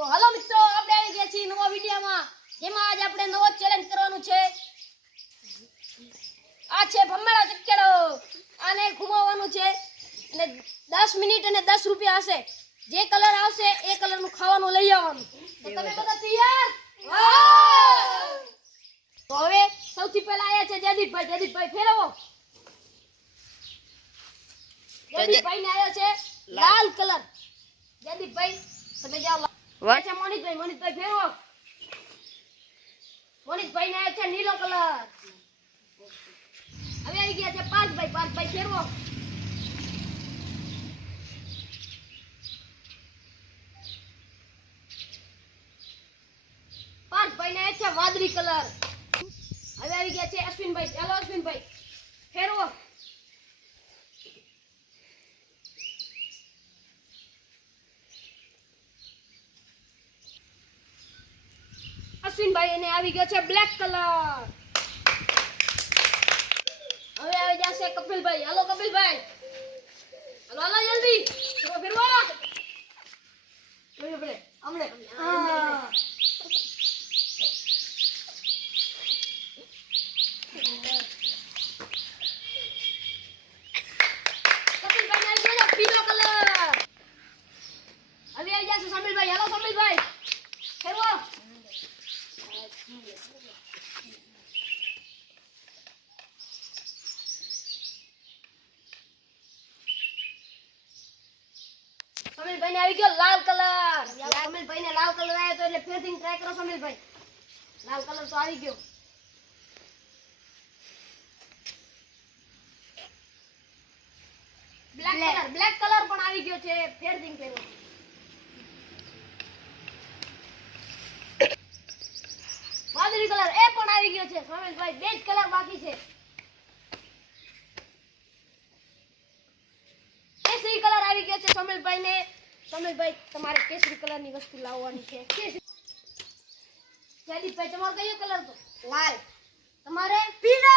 તો હાલો મિત્રો, આપણે આવી ગયા છીએ નવા વિડિયોમાં, જેમાં આજ આપણે નવો ચેલેન્જ કરવાનું છે. આ છે ભમરડા ચક્કરો. આને ઘુમાવવાનું છે અને 10 મિનિટ અને 10 રૂપિયા હશે. જે કલર આવશે એ કલરનું ખાવાનું લઈ આવવાનું. તો તમે બધા તૈયાર? હા. તો હવે સૌથી પહેલા આયા છે જયદીપભાઈ ફેરવો. જયદીપભાઈ ને આયા છે લાલ કલર. જયદીપભાઈ તમે જાઓ. છે મોનિકભાઈ ફેરવો. મોનિકભાઈ ને આયા છે નીલો કલર. હવે આવી ગયા છે પાંચભાઈ ફેરવો. પાંચભાઈ ને આયા છે વાદળી કલર. હવે આવી ગયા છે અશ્વિનભાઈ. ચાલો અશ્વિનભાઈ ફેરવો. અશ્વિનભાઈ એને આવી ગયો છે બ્લેક કલર. હવે આવી જશે કપિલભાઈ. હાલો કપિલભાઈ, હાલો જલ્દી ફેરવો. હમણે પીળો કલર. હવે આવી જશે સમીરભાઈ. હાલો સમીરભાઈ ફેરવો. સમીરભાઈ ને આવી ગયો લાલ કલર. સમીરભાઈ ને લાલ કલર આવ્યો તો એટલે ફેરથી ટ્રાય કરો સમીરભાઈ. લાલ કલર તો આવી ગયો. બ્લેક કલર પણ આવી ગયો છે. ફેરથી ફેરવો. વાદળી કલર એ પણ આવી ગયો છે. સમીરભાઈ બે જ કલર બાકી છે. કેસરી કલર આવી ગયો છે સમીરભાઈ ને. સમીરભાઈ તમારે કેસરી કલર ની વસ્તુ લાવવાની છે. જયદીપભાઈ તમારો કયો કલર તો? લાલ. તમારે? પીળો.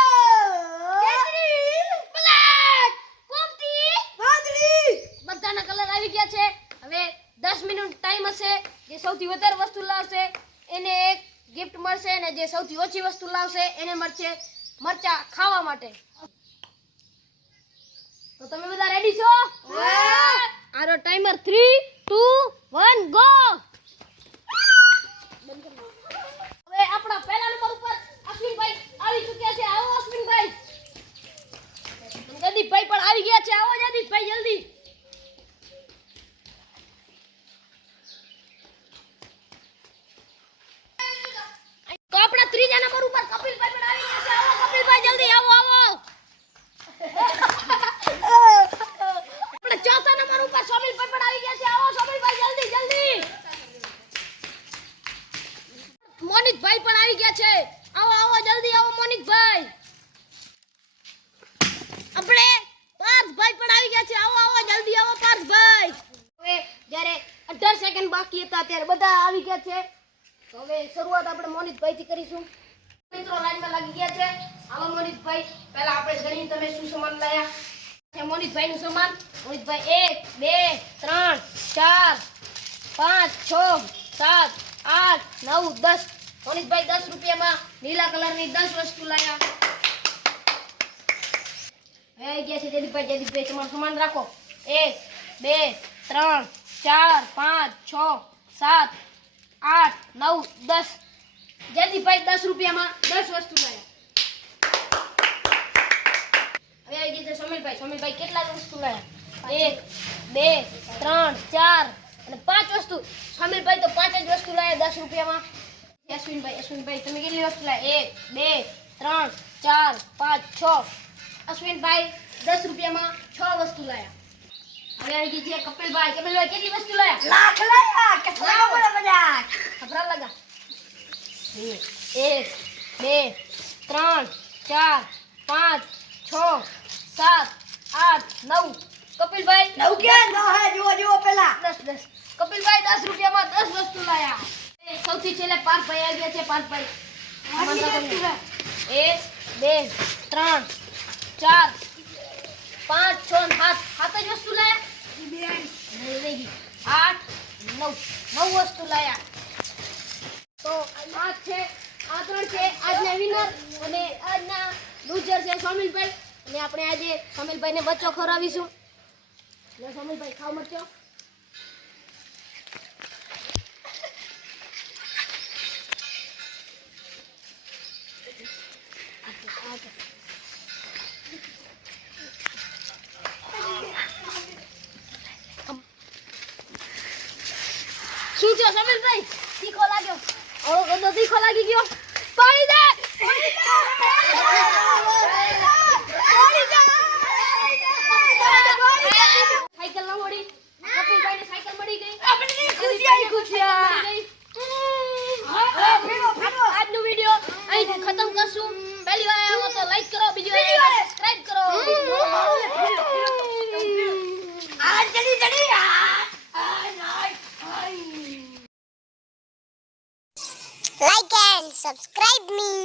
કેસરી. બ્લેક. પોપટી. વાદળી. બધાના કલર આવી ગયા છે. હવે 10 મિનિટ ટાઈમ હશે. જે સૌથી વધારે વસ્તુ લાવશે એને એક ગિફ્ટ મળશે અને જે સૌથી ઓછી વસ્તુ લાવશે એને મળશે મરચા ખાવા માટે. તો તમે બધા રેડી છો? હા. આરો ટાઈમર 3 2 1 ગો. હવે આપણા પહેલા નંબર ઉપર અશ્વિનભાઈ આવી ચૂક્યા છે. આવો અશ્વિનભાઈ. જયદીપભાઈ પણ આવી ગયા છે. આવો જયદીપભાઈ જલ્દી. તો આપણા ત્રીજા નંબર ઉપર કપિલભાઈ પણ આવી ગયા છે. આવો કપિલભાઈ જલ્દી આવો. આપણે ચોથા નંબર ઉપર સોમિલભાઈ પણ આવી ગયા છે. આવો સોમિલભાઈ જલ્દી. મોનિકભાઈ પણ આવી ગયા છે. આવો જલ્દી આવો મોનિકભાઈ. આપણે પાર્થભાઈ પણ આવી ગયા છે. આવો જલ્દી આવો પાર્થભાઈ. હવે જ્યારે 18 સેકન્ડ બાકી હતા ત્યારે બધા આવી ગયા છે. તો હવે શરૂઆત આપણે મોનિકભાઈ થી કરીશું. મિત્રો લાઈનમાં લાગી ગયા છે. આવો મોનિકભાઈ, પહેલા આપણે ગણી તમે શું સામાન લાયા છે. મોનિકભાઈ નું સામાન. મોનિકભાઈ 1 2 3 4 5 6 7 8 9 10. મોનિકભાઈ 10 રૂપિયામાં નીલા કલરની 10 વસ્તુ લાયા. હવે આવી ગયા છે જયદીપભાઈ તમારું સામાન રાખો. 1 2 3 4 5 6 7 8 9 10. જયદીપભાઈ 10 રૂપિયામાં 10 વસ્તુ લાયા. હવે આવી ગયા છે સમીરભાઈ કેટલા વસ્તુ લાયા? 1 2 3 4 અને 5 વસ્તુ. સમીરભાઈ તો 5 જ વસ્તુ લાયા 10 રૂપિયામાં. અશ્વિનભાઈ તમે કેટલી વસ્તુ લાયા? 1 2 3 4 5 6. અશ્વિનભાઈ 10 રૂપિયામાં 6 વસ્તુ લાયા. હવે આવી ગઈ છે કપિલભાઈ કેટલી વસ્તુ લાયા? લાખ લાયા. કેટલા બડા મજાક. ખબર લગા. 1 2 3 4 5 6 7 8 9. કપિલભાઈ 9 ક્યાં? 9 હે. જુઓ પેલા 10. કપિલભાઈ 10 રૂપિયામાં 10 વસ્તુ લાયા. સૌથી છેલ્લે પાર્થભાઈ આવી ગયા છે. પાર્થભાઈ 1 2 3 4 5 6 7 જ વસ્તુ લાયા. 8 9 9 વસ્તુ લાયા. તો આ ત્રણ છે આજના વિનર અને આજના લૂઝર છે સોમિલભાઈ. અને આપણે આજે સોમિલભાઈને બચ્ચો ખવડાવીશું. લે સોમિલભાઈ ખાવ મરચો. શું છે સોમિલભાઈ? તીખો લાગ્યો? ઓળો ગંદો તીખો લાગી ગયો? પાણી દે! સાયકલ ન મળી. કપિલભાઈને સાયકલ મળી ગઈ. આજનો વિડિયો અહીંથી ખતમ કરશું. પહેલી વાર આવો તો લાઈક કરો, બીજી વાર સબસ્ક્રાઇબ કરો. Like and subscribe me.